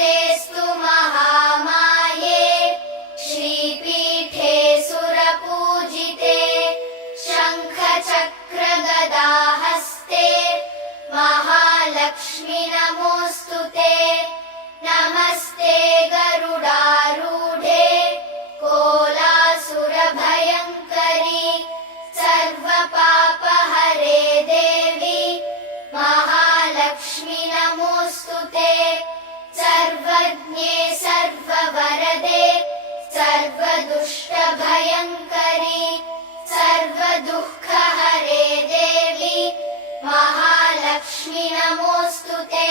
नमस्तेऽस्तु महामाये श्रीपीठे सुरपूजिते शङ्खचक्रगदाहस्ते महालक्ष्मि नमोऽस्तुते। नमस्ते गरुडारूढे कोलासुरभयङ्करि सर्वपापहरे देवी महालक्ष्मि नमोऽस्तुते। सर्वज्ञे सर्ववरदे सर्वदुष्टभयङ्करि सर्वदुःखहरे देवी महालक्ष्मि नमोऽस्तुते।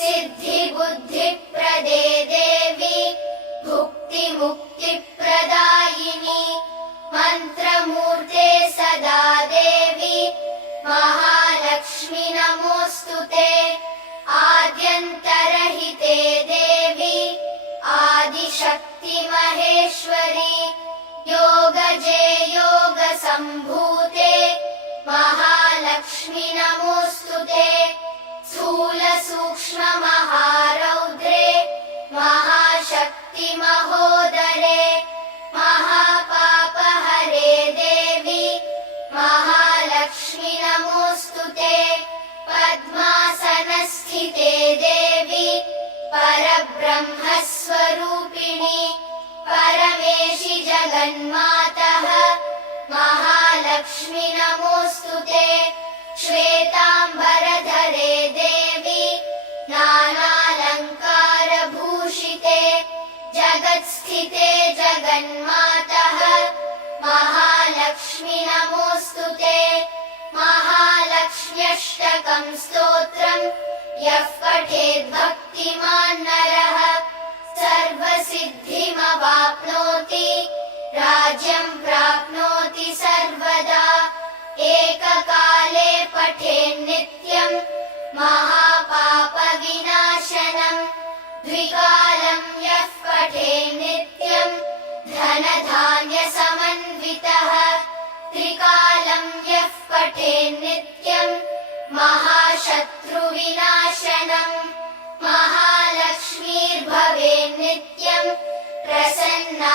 सिद्धिबुद्धिप्रदे देवी भुक्तिमुक्तिप्रदायिनि मन्त्रमूर्ते सदा देवी महालक्ष्मि नमोऽस्तुते। आद्यन्तरहिते देवी आदिशक्ति महेश्वरी योगजे योगसम्भूते महालक्ष्मि नमोऽस्तुते। स्थूलसूक्ष्म महारौद्रे महाशक्ति महोदरे महापापहरे देवी महालक्ष्मि नमोऽस्तुते। पद्मासनस्थिते देवी परब्रह्मस्वरूपिणि परमेशि जगन्मातः महालक्ष्मि नमोऽस्तुते। श्वेताम्बरधरे देवी नानालङ्कारभूषिते जगत्स्थिते जगन्मातः महालक्ष्मि नमोऽस्तुते। महालक्ष्म्यष्टकं स्तोत्रम् यः पठेत् भक्तिमान् नरः सर्वसिद्धिमवाप्नोति राज्यं प्राप्नोति सर्वदा। एककाले पठेन्नित्यं महापापविनाशनम् द्विकालं यः पठेन्नित्यं धनधान्यसमन्वितः त्रिकालं यः पठेन्नित्यं महाशत्रुविनाशनम् महालक्ष्मीर्भवेन्नित्यं प्रसन्ना